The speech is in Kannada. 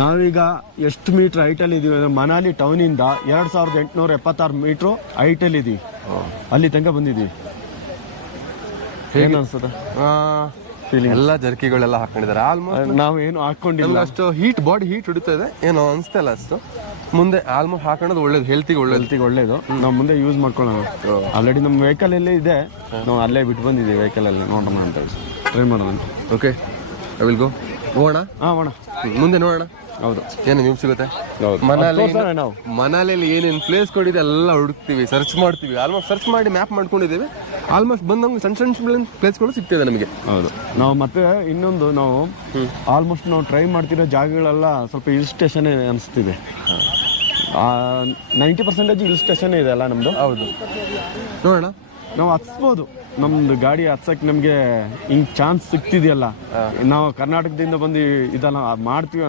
ನಾವೀಗ ಎಷ್ಟು ಮೀಟರ್ ಹೈಟಲ್ಲಿ ಇದೀವಿ ಅಂದ್ರೆ ಮನಾಲಿ ಟೌನಿಂದ 2876 ಮೀಟ್ರು ಹೈಟಲ್ಲಿ ಇದೀವಿ. ಅಲ್ಲಿ ತನಕ ಬಂದಿದ್ದೀವಿ. ಏನು ಅನ್ಸುತ್ತೆ ಫೀಲಿಂಗ್? ಎಲ್ಲ ಜರ್ಕಿಗಳೆಲ್ಲ ಹಾಕೊಂಡಿದ್ದಾರೆ. ಆಲ್ಮೋಸ್ಟ್ ನಾವು ಏನು ಹಾಕೊಂಡಿಲ್ಲ, ಅಷ್ಟು ಬಾಡಿ ಹೀಟ್ ಹೊಡಿತಾ ಇದೆ ಏನೋ ಅನಿಸ್ತಲ್ಲ ಅಷ್ಟು. ಮುಂದೆ ಆಲ್ಮೋಸ್ಟ್ ಹಾಕೊಳ್ಳೋದು ಒಳ್ಳೇದು, ಹೆಲ್ತಿಗೆ ಒಳ್ಳೇದು. ನಾವು ಮುಂದೆ ಯೂಸ್ ಮಾಡ್ಕೊಳ್ಳೋಣ. ಆಲ್ರೆಡಿ ನಮ್ಮ ವೆಹಿಕಲ್ ಎಲ್ಲೇ ಇದೆ, ನಾವು ಅಲ್ಲೇ ಬಿಟ್ಟು ಬಂದಿದ್ದೀವಿ. ವೆಹಿಕಲ್ ಅಲ್ಲಿ ನೋಡೋಣ ಅಂತ ಟ್ರೈ ಮಾಡೋಣ ಅಂತ. Okay, I will go. ಹೋಗೋಣ. ಹೋಗೋಣ, ಮುಂದೆ ನೋಡೋಣ. ಹೌದು, ಏನು ನ್ಯೂಸ್ ಸಿಗುತ್ತೆ ಮನಾಲಿಯಲ್ಲಿ ಏನೇನು ಪ್ಲೇಸ್ ಕೊಡಿದೆ ಎಲ್ಲ ಹುಡುಕ್ತೀವಿ, ಸರ್ಚ್ ಮಾಡ್ತೀವಿ. ಆಲ್ಮೋಸ್ಟ್ ಸರ್ಚ್ ಮಾಡಿ ಮ್ಯಾಪ್ ಮಾಡ್ಕೊಂಡಿದ್ದೀವಿ. ಆಲ್ಮೋಸ್ಟ್ ಬಂದಂಗೆ ಸಣ್ಣ ಪ್ಲೇಸ್ಗಳು ಸಿಗ್ತಿದೆ ನಮಗೆ. ಹೌದು. ನಾವು ಮತ್ತೆ ಇನ್ನೊಂದು ನಾವು ಆಲ್ಮೋಸ್ಟ್ ನಾವು ಟ್ರೈ ಮಾಡ್ತಿರೋ ಜಾಗಗಳೆಲ್ಲ ಸ್ವಲ್ಪ ಹಿಲ್ ಸ್ಟೇಷನ್ ಅನಿಸ್ತಿದೆ. 90% ಹಿಲ್ ಸ್ಟೇಷನ್ ಇದೆ ಅಲ್ಲ ನಮ್ದು. ಹೌದು, ನೋಡೋಣ. ನಾವು ಹತ್ಸ್ಬೋದು, ನಮ್ದು ಗಾಡಿ ಹತ್ಸಕ್ಕೆ ನಮಗೆ ಹಿಂಗೆ ಚಾನ್ಸ್ ಸಿಗ್ತಿದೆಯಲ್ಲ. ನಾವು ಕರ್ನಾಟಕದಿಂದ ಬಂದು ಇದೆಲ್ಲ ಮಾಡ್ತೀವಿ